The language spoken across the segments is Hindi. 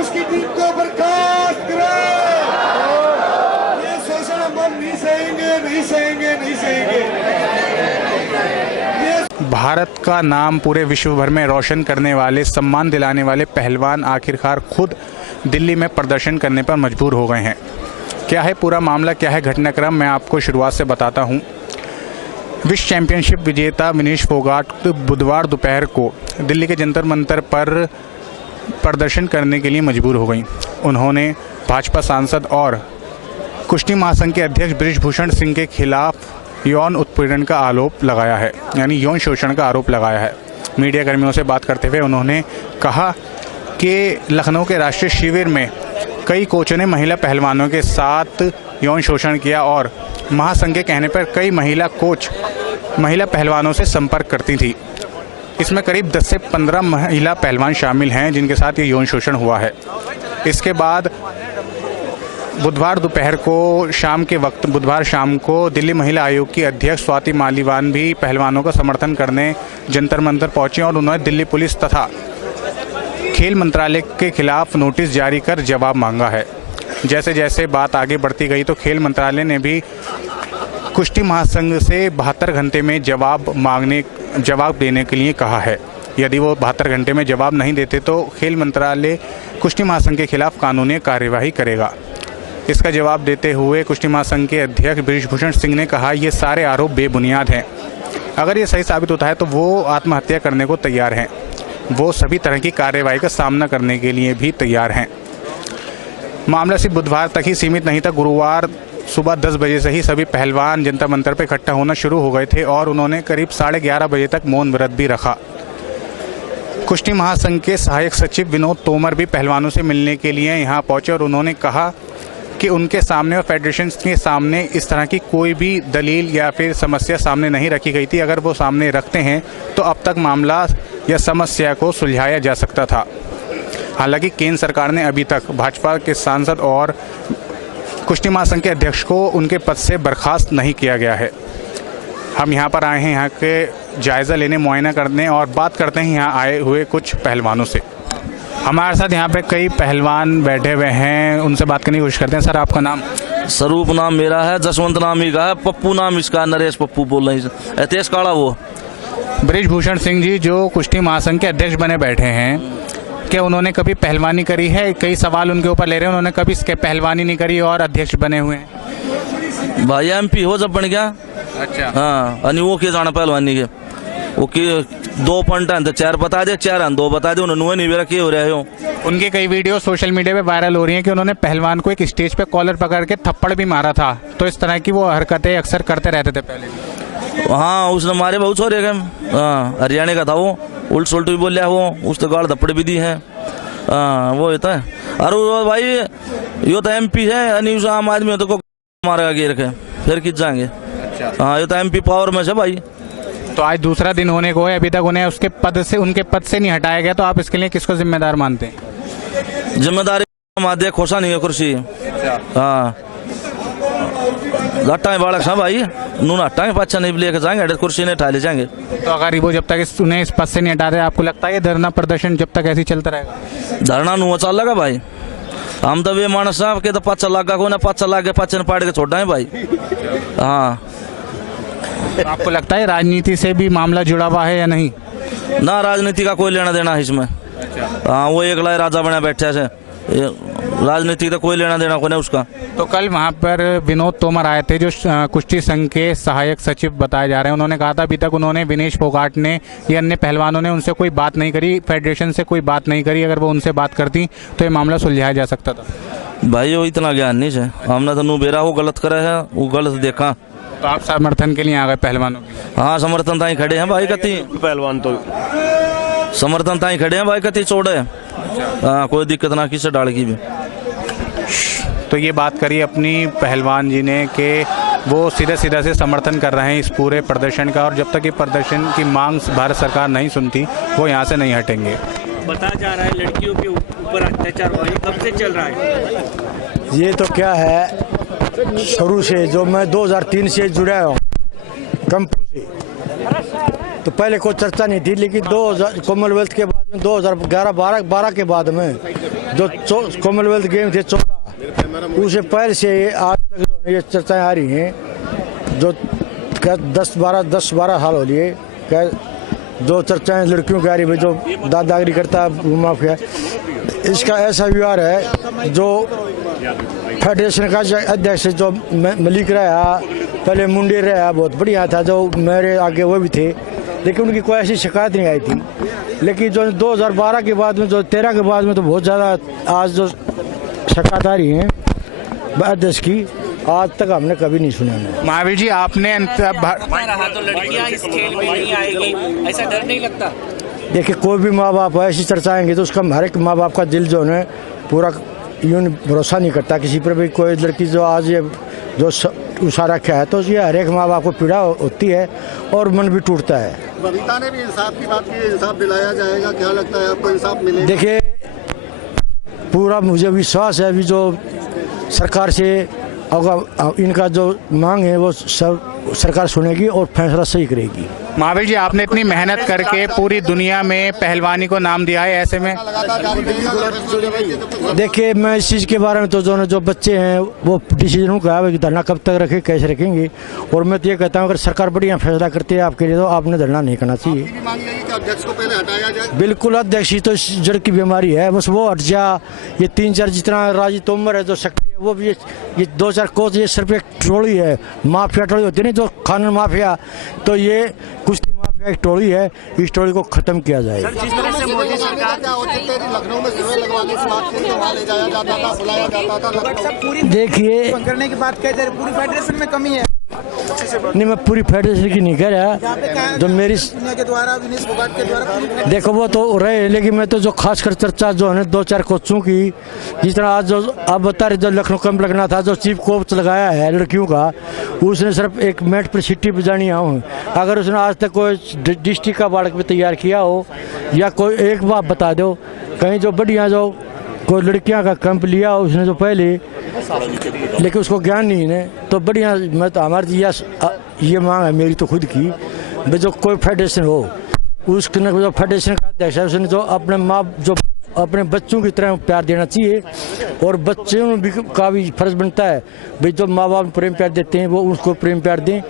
उसकी टीम को बर्खास्त करें। ये शोषण हम नहीं सहेंगे, नहीं सहेंगे, नहीं सहेंगे। भारत का नाम पूरे विश्व भर में रोशन करने वाले, सम्मान दिलाने वाले पहलवान आखिरकार खुद दिल्ली में प्रदर्शन करने पर मजबूर हो गए हैं। क्या है पूरा मामला, क्या है घटनाक्रम, मैं आपको शुरुआत से बताता हूं। विश्व चैंपियनशिप विजेता विनेश फोगाट बुधवार दोपहर को दिल्ली के जंतर मंतर पर प्रदर्शन करने के लिए मजबूर हो गई। उन्होंने भाजपा सांसद और कुश्ती महासंघ के अध्यक्ष बृजभूषण सिंह के खिलाफ यौन उत्पीड़न का आरोप लगाया है, यानी यौन शोषण का आरोप लगाया है। मीडिया कर्मियों से बात करते हुए उन्होंने कहा कि लखनऊ के राष्ट्रीय शिविर में कई कोचों ने महिला पहलवानों के साथ यौन शोषण किया और महासंघ के कहने पर कई महिला कोच महिला पहलवानों से संपर्क करती थी। इसमें करीब 10 से 15 महिला पहलवान शामिल हैं जिनके साथ ये यौन शोषण हुआ है। इसके बाद बुधवार दोपहर को बुधवार शाम को दिल्ली महिला आयोग की अध्यक्ष स्वाति मालीवाल भी पहलवानों का समर्थन करने जंतर मंतर पहुंची और उन्होंने दिल्ली पुलिस तथा खेल मंत्रालय के खिलाफ नोटिस जारी कर जवाब मांगा है। जैसे जैसे बात आगे बढ़ती गई तो खेल मंत्रालय ने भी कुश्ती महासंघ से 72 घंटे में जवाब देने के लिए कहा है। यदि वो 72 घंटे में जवाब नहीं देते तो खेल मंत्रालय कुश्ती महासंघ के खिलाफ कानूनी कार्यवाही करेगा। इसका जवाब देते हुए कुश्ती महासंघ के अध्यक्ष बृजभूषण सिंह ने कहा, ये सारे आरोप बेबुनियाद हैं। अगर ये सही साबित होता है तो वो आत्महत्या करने को तैयार हैं। वो सभी तरह की कार्रवाई का सामना करने के लिए भी तैयार हैं। मामला सिर्फ बुधवार तक ही सीमित नहीं था। गुरुवार सुबह 10 बजे से ही सभी पहलवान जंतर मंतर पर इकट्ठा होना शुरू हो गए थे और उन्होंने करीब 11:30 बजे तक मौन व्रत भी रखा। कुश्ती महासंघ के सहायक सचिव विनोद तोमर भी पहलवानों से मिलने के लिए यहाँ पहुंचे और उन्होंने कहा कि उनके सामने और फेडरेशन के सामने इस तरह की कोई भी दलील या फिर समस्या सामने नहीं रखी गई थी। अगर वो सामने रखते हैं तो अब तक मामला या समस्या को सुलझाया जा सकता था। हालांकि केंद्र सरकार ने अभी तक भाजपा के सांसद और कुश्ती महासंघ के अध्यक्ष को उनके पद से बर्खास्त नहीं किया गया है। हम यहाँ पर आए हैं यहाँ के जायज़ा लेने, मुआयना करने और बात करते हैं यहाँ आए हुए कुछ पहलवानों से। हमारे साथ यहाँ पे कई पहलवान बैठे हुए हैं, उनसे बात करने की कोशिश करते हैं। सर, आपका नाम? स्वरूप नाम मेरा है, जसवंत नाम ही का है, पप्पू नाम इसका, नरेश पप्पू बोल रहे हैं। एतेश काड़ा वो बृजभूषण सिंह जी जो कुश्ती महासंघ के अध्यक्ष बने बैठे हैं, क्या उन्होंने कभी पहलवानी करी है? कई सवाल उनके ऊपर ले रहे हैं, उन्होंने कभी इसके पहलवानी नहीं करी और अध्यक्ष बने हुए हैं। भाई MP हो जब बन गया। अच्छा। हाँ, अनि वो के जाना पहलवानी के वो की 2 पॉइंट तो 4 बता दे, 4 2 बता दे, उन्होंने नहीं मेरा क्या हो रहा है। उनके कई वीडियो सोशल मीडिया पे वायरल हो रही हैं कि उन्होंने पहलवान को एक स्टेज पे कॉलर पकड़ के थप्पड़ भी मारा था। तो इस तरह की वो हरकतें अक्सर करते रहते थे पहले। हाँ, उसने मारे बहुत छोरे के। हाँ, हरियाणा का था वो, उल्ट सुल्ट भी बोल रहा वो, उसने गाड़ थप्पड़ भी दी है। हाँ, वो होता है। अरे भाई ये तो MP है, अनि आम आदमी तो को मारेगा गिर के, फिर किस जाएंगे। हाँ, ये तो MP पावर में है भाई। तो आज दूसरा दिन होने को है, अभी तक उन्हें उनके पद से नहीं हटाया गया, तो आप इसके लिए किसको जिम्मेदार मानते हैं? जिम्मेदारी मादे खोसा नहीं है कुर्सी। हाँ, हटाए बालक सा भाई, नून हटाएंगे, पाछा नहीं लेके जाएंगे, कुर्सी नहीं उठा ले जाएंगे। तो अगर वो जब तक उन्हें इस पद से नहीं हटा रहे, आपको लगता है ये धरना प्रदर्शन जब तक ऐसे ही चलता रहेगा? धरना नुआ चल लगा भाई। हम तो वे मानस साहब के तो 5 लाख को ना 5 लाख के 5 पाड़ के छोड़ा है भाई। हाँ, तो आपको लगता है राजनीति से भी मामला जुड़ा हुआ है या नहीं? ना, राजनीति का कोई लेना देना है इसमें। हाँ, वो एक लाए राजा बना बैठे से, राजनीति का कोई लेना देना को नहीं उसका। तो कल वहाँ पर विनोद तोमर आए थे जो कुश्ती संघ के सहायक सचिव बताए जा रहे हैं। उन्होंने कहा था अभी तक उन्होंने विनेश फोगाट ने या अन्य पहलवानों ने उनसे कोई बात नहीं करी, फेडरेशन से कोई बात नहीं करी। अगर वो उनसे बात करती तो ये मामला सुलझाया जा सकता था। भाई वो इतना ज्ञान नहीं है, हमने तो नू बेरा वो गलत करे है, वो गलत देखा। तो आप समर्थन के लिए आ गए पहलवानों के? हाँ, समर्थन ताई खड़े हैं भाई, कति पहलवान तो समर्थन ताई खड़े हैं भाई, कति चोड़े। हाँ, कोई दिक्कत ना किसी डाल की भी। तो ये बात करी अपनी पहलवान जी ने कि वो सीधे से समर्थन कर रहे हैं इस पूरे प्रदर्शन का, और जब तक ये प्रदर्शन की मांग भारत सरकार नहीं सुनती वो यहाँ से नहीं हटेंगे। बताया जा रहा है लड़कियों के ऊपर अत्याचार हो रहा है, कब से चल रहा है? ये तो क्या है, शुरू से जो मैं 2003 से जुड़ा हूँ कंपनी से, तो पहले कोई चर्चा नहीं थी, लेकिन 2000 कॉमनवेल्थ के बाद में 2011-12 के बाद में जो कॉमनवेल्थ गेम थे 14, उससे पहले से आज तक ये चर्चाएं आ रही हैं। जो 10-12 साल हो लिए जो चर्चाएं लड़कियों की आ रही है, जो दादागिरी करता है माफिया, इसका ऐसा व्यवहार है। जो फेडरेशन का अध्यक्ष जो मलिक रहा, पहले मुंडे रहा, बहुत बढ़िया था, जो मेरे आगे वो भी थे, लेकिन उनकी कोई ऐसी शिकायत नहीं आई थी। लेकिन जो 2012 के बाद में, जो 13 के बाद में, तो बहुत ज़्यादा आज जो शिकायत आ रही है अध्यक्ष की, आज तक हमने कभी नहीं सुना है। महावीर जी, आपने रहा तो लड़कियां इस खेल में नहीं आएगी, ऐसा डर नहीं लगता? देखिए, कोई भी माँ बाप ऐसी चर्चाएंगे तो उसका हर एक माँ बाप का दिल जो है पूरा यूं भरोसा नहीं करता किसी पर भी। कोई लड़की जो आज ये जो उषा रखा है, तो ये हर एक माँ बाप को पीड़ा होती है और मन भी टूटता है। बबीता ने भी इंसाफ की बात की, इंसाफ दिलाया जाएगा, क्या लगता है आपको इंसाफ मिलेगा? देखिए, पूरा मुझे विश्वास है अभी जो सरकार से अगर इनका जो मांग है वो सब सरकार सुनेगी और फैसला सही करेगी। महावीर जी, आपने इतनी मेहनत करके पूरी दुनिया में पहलवानी को नाम दिया है, ऐसे में देखिए, मैं इस चीज़ के बारे में तो जो बच्चे हैं वो डिसीजन का है कि धरना कब तक रखे, कैसे रखेंगे। और मैं तो ये कहता हूँ अगर सरकार बढ़िया फैसला करती है आपके लिए, तो आपने धरना नहीं करना चाहिए। अध्यक्ष को पहले हटाया जाए। बिल्कुल, अध्यक्ष ही तो इस जड़ की बीमारी है, बस वो हट जा। ये 3-4 जितना राजी तोमर है जो सक्रिय है, वो भी ये 2-4 कोच, ये सिर्फ एक टोली है, माफिया टोली होती है नहीं, जो खानन माफिया, तो ये कुश्ती माफिया एक टोली है, इस टोली को खत्म किया जाए। जिस तरह से मोदी सरकार लखनऊ में शिविर लगवाने की बात की, वहाँ ले जाया जाता था, बुलाया जाता था। देखिए, करने की बात कहते हैं, पूरी फेडरेशन में कमी है। नहीं, मैं पूरी फेडरेशन की नहीं कह रहा, जो मेरी के द्वारा, विनेश फोगाट के द्वारा, देखो वो तो रहे, लेकिन मैं तो जो खासकर चर्चा जो है 2-4 कोचों की, जिस तरह आज जो आप बता रहे, जो लखनऊ कैंप लगना था, जो चीफ कोच लगाया है लड़कियों का, उसने सिर्फ एक मैट पर सिट्टी बजानी हूँ। अगर उसने आज तक कोई डिस्ट्रिक्ट का बालक भी तैयार किया हो, या कोई एक बात बता दो कहीं जो बढ़िया जो कोई लड़कियां का कैंप लिया हो उसने जो पहले, लेकिन उसको ज्ञान नहीं है, तो बढ़िया। मैं तो हमारी ये मांग है मेरी तो खुद की, भाई जो कोई फेडरेशन हो, उसके जो फेडरेशन का अध्यक्ष है उसने जो अपने बच्चों की तरह प्यार देना चाहिए, और बच्चों भी का भी फर्ज बनता है भाई जो माँ बाप प्रेम प्यार देते हैं वो उसको प्रेम प्यार दें,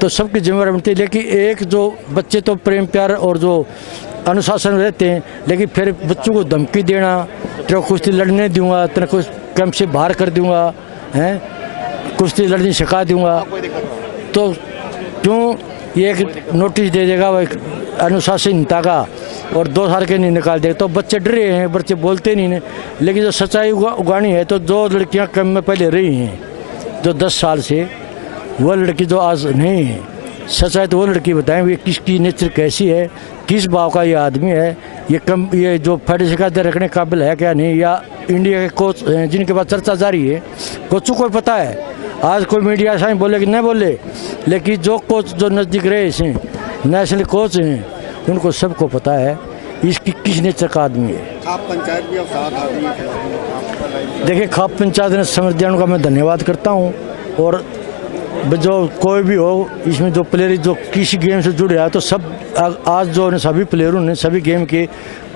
तो सबकी जिम्मेदारी बनती है। लेकिन एक जो बच्चे तो प्रेम प्यार और जो अनुशासन रहते हैं, लेकिन फिर बच्चों को धमकी देना, तेरे कुश्ती लड़ने दूंगा, तेरे को कैंप से बाहर कर दूंगा, हैं कुश्ती लड़ने सिखा दूंगा, तो क्यों ये एक नोटिस दे देगा वो अनुशासनहीनता का, और 2 साल के नहीं निकाल देगा, तो बच्चे डरे हैं, बच्चे बोलते नहीं हैं। लेकिन जो सच्चाई उगानी है, तो जो लड़कियां कैंप में पहले रही हैं जो 10 साल से, वो लड़की जो आज नहीं है, सच्चाई तो वो लड़की बताएं किसकी नेचर कैसी है, किस भाव का ये आदमी है, ये जो फेडरेशन का रखने काबिल है क्या नहीं, या इंडिया के कोच हैं जिनके पास चर्चा जारी है, कोचों को पता है। आज कोई मीडिया साइंस बोले कि नहीं बोले, लेकिन जो कोच जो नज़दीक रहे हैं, नेशनल कोच हैं, उनको सबको पता है इसकी किस नेचर का आदमी है। आप पंचायत भी अब साथ आ रही है। देखिए, खाप पंचायत ने समझ दिया, उनका मैं धन्यवाद करता हूँ। और जो कोई भी हो इसमें जो प्लेयर जो किसी गेम से जुड़े हैं, तो सब आज जो सभी प्लेयरों ने सभी गेम के,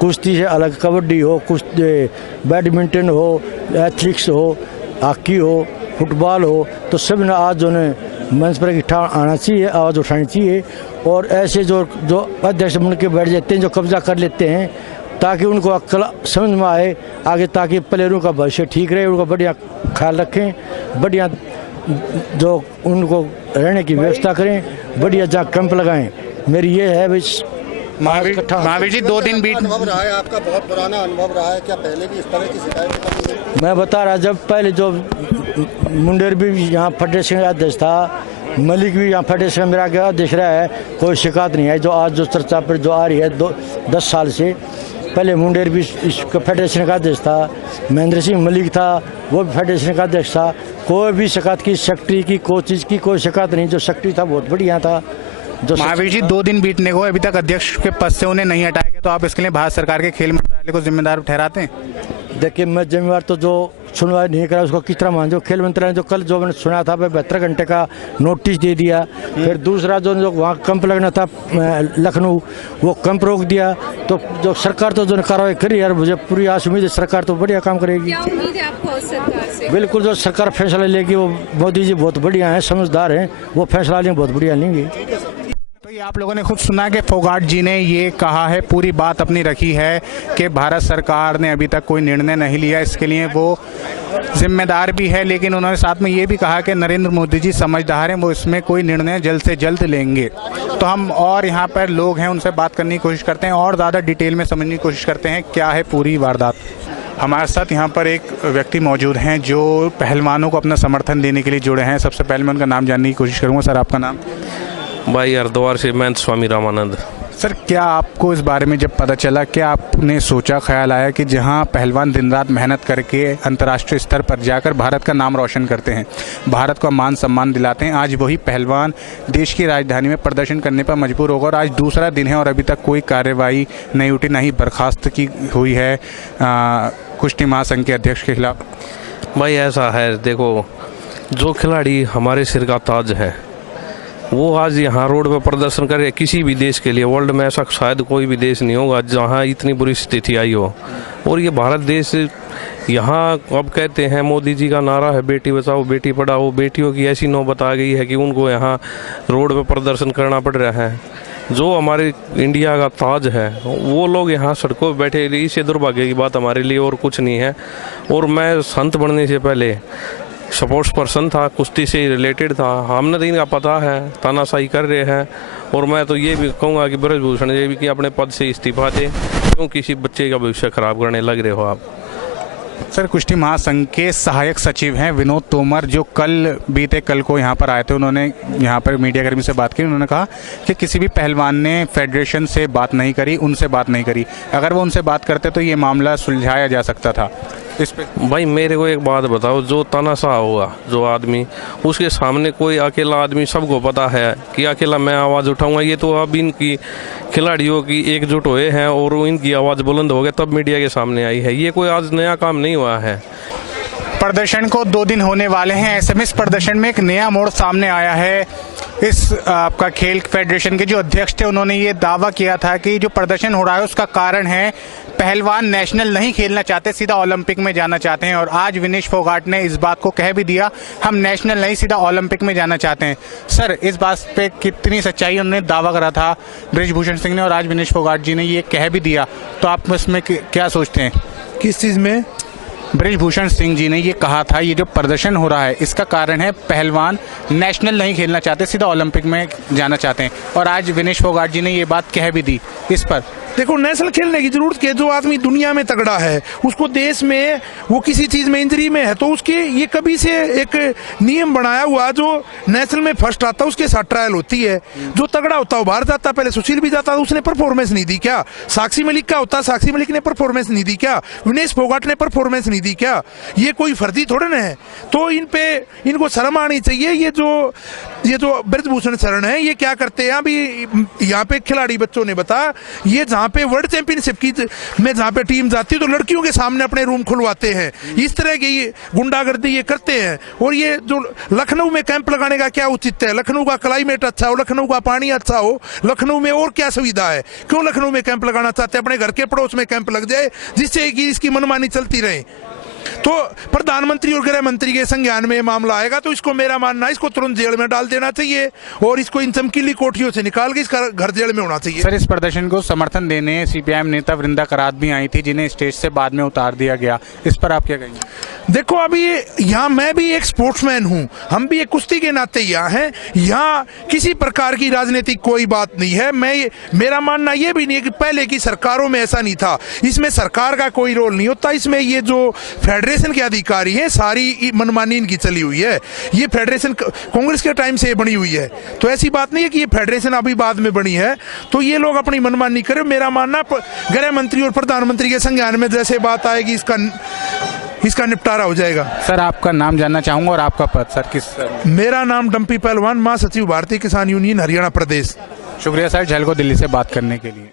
कुश्ती से अलग कबड्डी हो, बैडमिंटन हो, एथलेटिक्स हो, हॉकी हो, फुटबॉल हो, तो सब ने आज जो है मंच पर इकट्ठा आना चाहिए, आवाज़ उठानी चाहिए। और ऐसे जो अध्यक्ष बन के बैठ जाते हैं, जो कब्जा कर लेते हैं, ताकि उनको अक्ल समझ में आए आगे, ताकि प्लेयरों का भविष्य ठीक रहे, उनका बढ़िया ख्याल रखें, बढ़िया जो उनको रहने की व्यवस्था करें, बढ़िया जहाँ कैंप लगाएं। मेरी ये है भाई। महावीर जी, 2 दिन बीत, अनुभव रहा है आपका, बहुत पुराना अनुभव रहा है, क्या पहले भी इस तरह की शिकायत? मैं बता रहा, जब पहले जो मुंडेर भी यहाँ फेडरेशन का अध्यक्ष था, मलिक भी यहाँ फेडरेशन मेरा अध्यक्ष रहा है, कोई शिकायत नहीं है। जो आज जो चर्चा पर जो आ रही है 10 साल से, पहले मुंडेर भी इसका फेडरेशन का अध्यक्ष था, महेंद्र सिंह मलिक था, वो भी फेडरेशन का अध्यक्ष था। कोई भी शिकायत की, सेक्रेटरी की, कोचिज की कोई शिकायत नहीं। जो सेक्रेटरी था बहुत बढ़िया था। जो महावीर जी, 2 दिन बीतने को अभी तक अध्यक्ष के पद से उन्हें नहीं हटाया गया, तो आप इसके लिए भारत सरकार के खेल मंत्रालय को जिम्मेदार ठहराते हैं? देखिए, मैं जिम्मेवार तो जो सुनवाई नहीं करा, उसको किस तरह मान जो खेल मंत्री ने जो कल जो मैंने सुना था 72 घंटे का नोटिस दे दिया। फिर दूसरा जो वहाँ कैंप लगना था लखनऊ, वो कैंप रोक दिया। तो जो सरकार तो जो कार्रवाई करी यार, मुझे पूरी आस उम्मीद है सरकार तो बढ़िया काम करेगी। क्या उम्मीद है आपको सरकार से? बिल्कुल, जो सरकार फैसला लेगी, वो मोदी जी बहुत बढ़िया हैं, समझदार हैं, वो फैसला लेंगे बहुत बढ़िया लेंगे। तो ये आप लोगों ने खुद सुना कि फोगाट जी ने ये कहा है, पूरी बात अपनी रखी है कि भारत सरकार ने अभी तक कोई निर्णय नहीं लिया, इसके लिए वो जिम्मेदार भी है। लेकिन उन्होंने साथ में ये भी कहा कि नरेंद्र मोदी जी समझदार हैं, वो इसमें कोई निर्णय जल्द से जल्द लेंगे। तो हम और यहाँ पर लोग हैं, उनसे बात करने की कोशिश करते हैं और ज़्यादा डिटेल में समझने की कोशिश करते हैं क्या है पूरी वारदात। हमारे साथ यहाँ पर एक व्यक्ति मौजूद हैं जो पहलवानों को अपना समर्थन देने के लिए जुड़े हैं। सबसे पहले मैं उनका नाम जानने की कोशिश करूँगा। सर, आपका नाम? भाई हरिद्वार से महंत स्वामी रामानंद। सर, क्या आपको इस बारे में जब पता चला, क्या आपने सोचा, ख्याल आया कि जहां पहलवान दिन रात मेहनत करके अंतर्राष्ट्रीय स्तर पर जाकर भारत का नाम रोशन करते हैं, भारत को मान सम्मान दिलाते हैं, आज वही पहलवान देश की राजधानी में प्रदर्शन करने पर मजबूर होगा और आज दूसरा दिन है और अभी तक कोई कार्रवाई नहीं उठी, ना ही बर्खास्त की हुई है कुश्ती महासंघ के अध्यक्ष के खिलाफ? भाई ऐसा है, देखो, जो खिलाड़ी हमारे सिर का ताज है वो आज यहाँ रोड पर प्रदर्शन करे किसी भी देश के लिए, वर्ल्ड में ऐसा शायद कोई भी देश नहीं होगा जहाँ इतनी बुरी स्थिति आई हो। और ये भारत देश यहाँ अब कहते हैं, मोदी जी का नारा है बेटी बचाओ बेटी पढ़ाओ, बेटियों की ऐसी नौबत आ गई है कि उनको यहाँ रोड पर प्रदर्शन करना पड़ रहा है। जो हमारे इंडिया का ताज है वो लोग यहाँ सड़कों पर बैठे, इससे दुर्भाग्य की बात हमारे लिए और कुछ नहीं है। और मैं संत बनने से पहले स्पोर्ट्स पर्सन था, कुश्ती से रिलेटेड था, हमने तो इनका पता है तानाशाही कर रहे हैं। और मैं तो ये भी कहूँगा कि ब्रजभूषण जी भी कि अपने पद से इस्तीफा दें, क्यों किसी बच्चे का भविष्य खराब करने लग रहे हो आप। सर, कुश्ती महासंघ के सहायक सचिव हैं विनोद तोमर, जो बीते कल को यहाँ पर आए थे। उन्होंने यहाँ पर मीडियाकर्मी से बात की। उन्होंने कहा कि किसी भी पहलवान ने फेडरेशन से बात नहीं करी, उनसे बात नहीं करी। अगर वो उनसे बात करते तो ये मामला सुलझाया जा सकता था। इस पे भाई मेरे को एक बात बताओ, जो तानाशाह होगा जो आदमी, उसके सामने कोई अकेला आदमी, सबको पता है कि अकेला मैं आवाज़ उठाऊंगा। ये तो अब इनकी खिलाड़ियों की एकजुट हुए हैं और इनकी आवाज़ बुलंद हो गई तब मीडिया के सामने आई है। ये कोई आज नया काम नहीं हुआ है। प्रदर्शन को 2 दिन होने वाले हैं। ऐसे में इस प्रदर्शन में एक नया मोड़ सामने आया है। इस आपका खेल फेडरेशन के जो अध्यक्ष थे, उन्होंने ये दावा किया था कि जो प्रदर्शन हो रहा है उसका कारण है पहलवान नेशनल नहीं खेलना चाहते, सीधा ओलंपिक में जाना चाहते हैं। और आज विनेश फोगाट ने इस बात को कह भी दिया, हम नेशनल नहीं सीधा ओलंपिक में जाना चाहते हैं। सर, इस बात पे कितनी सच्चाई? उन्होंने दावा करा था ब्रिजभूषण सिंह ने और आज विनेश फोगाट जी ने ये कह भी दिया, तो आप इसमें क्या सोचते हैं? किस चीज में? ब्रिजभूषण सिंह जी ने ये कहा था, ये जो प्रदर्शन हो रहा है इसका कारण है पहलवान नेशनल नहीं खेलना चाहते, सीधा ओलंपिक में जाना चाहते हैं। और आज विनेश फोगाट जी ने ये बात कह भी दी। इस पर देखो, नेशनल खेलने की जरूरत है। जो आदमी दुनिया में तगड़ा है, उसको देश में वो किसी चीज में इंजरी में है तो उसके ये कभी से एक नियम बनाया हुआ, जो नेशनल में फर्स्ट आता है उसके साथ ट्रायल होती है। जो तगड़ा होता है वो बाहर जाता, पहले सुशील भी जाता, उसने परफॉर्मेंस नहीं दी क्या? साक्षी मलिक का होता, साक्षी मलिक ने परफॉर्मेंस नहीं दी क्या? विनेश फोगाट ने परफॉर्मेंस नहीं दी क्या? ये कोई फर्जी थोड़े ना है। तो इन पे इनको शर्म आनी चाहिए। ये जो ब्रजभूषण शरण है, ये क्या करते हैं? अभी यहाँ पे खिलाड़ी बच्चों ने बताया, ये जहाँ पे वर्ल्ड चैंपियनशिप की में जहाँ पे टीम जाती है तो लड़कियों के सामने अपने रूम खुलवाते हैं। इस तरह की ये गुंडागर्दी ये करते हैं। और ये जो लखनऊ में कैंप लगाने का क्या उचित है? लखनऊ का क्लाइमेट अच्छा हो, लखनऊ का पानी अच्छा हो, लखनऊ में और क्या सुविधा है? क्यों लखनऊ में कैंप लगाना चाहते हैं? अपने घर के पड़ोस में कैंप लग जाए जिससे कि इसकी मनमानी चलती रहे। तो प्रधानमंत्री और गृह मंत्री के संज्ञान में मामला आएगा तो इसको, मेरा मानना है, इसको तुरंत जेल में डाल देना चाहिए और इसको इन चमकीली कोठियों से निकाल के इसका घर जेल में होना चाहिए। सर, इस प्रदर्शन को समर्थन देने सीपीआईएम नेता वृंदा करात भी आई थी, जिन्हें स्टेज से बाद में उतार दिया गया। इस पर आप क्या कहेंगे? देखो, अभी यहाँ मैं भी एक स्पोर्ट्समैन हूँ, हम भी एक कुश्ती के नाते यहाँ हैं। यहाँ किसी प्रकार की राजनीतिक कोई बात नहीं है। मेरा मानना ये भी नहीं है कि पहले की सरकारों में ऐसा नहीं था। इसमें सरकार का कोई रोल नहीं होता। इसमें ये जो फेडरेशन के अधिकारी हैं, सारी मनमानी इनकी चली हुई है। ये फेडरेशन कांग्रेस के टाइम से बनी हुई है, तो ऐसी बात नहीं है कि ये फेडरेशन अभी बाद में बनी है तो ये लोग अपनी मनमानी करें। मेरा मानना, गृह मंत्री और प्रधानमंत्री के संज्ञान में जैसे बात आएगी इसका निपटारा हो जाएगा। सर, आपका नाम जानना चाहूंगा और आपका पद? सर, किस? मेरा नाम डंपी पहलवान, महासचिव भारतीय किसान यूनियन हरियाणा प्रदेश। शुक्रिया सर, झलको दिल्ली से बात करने के लिए।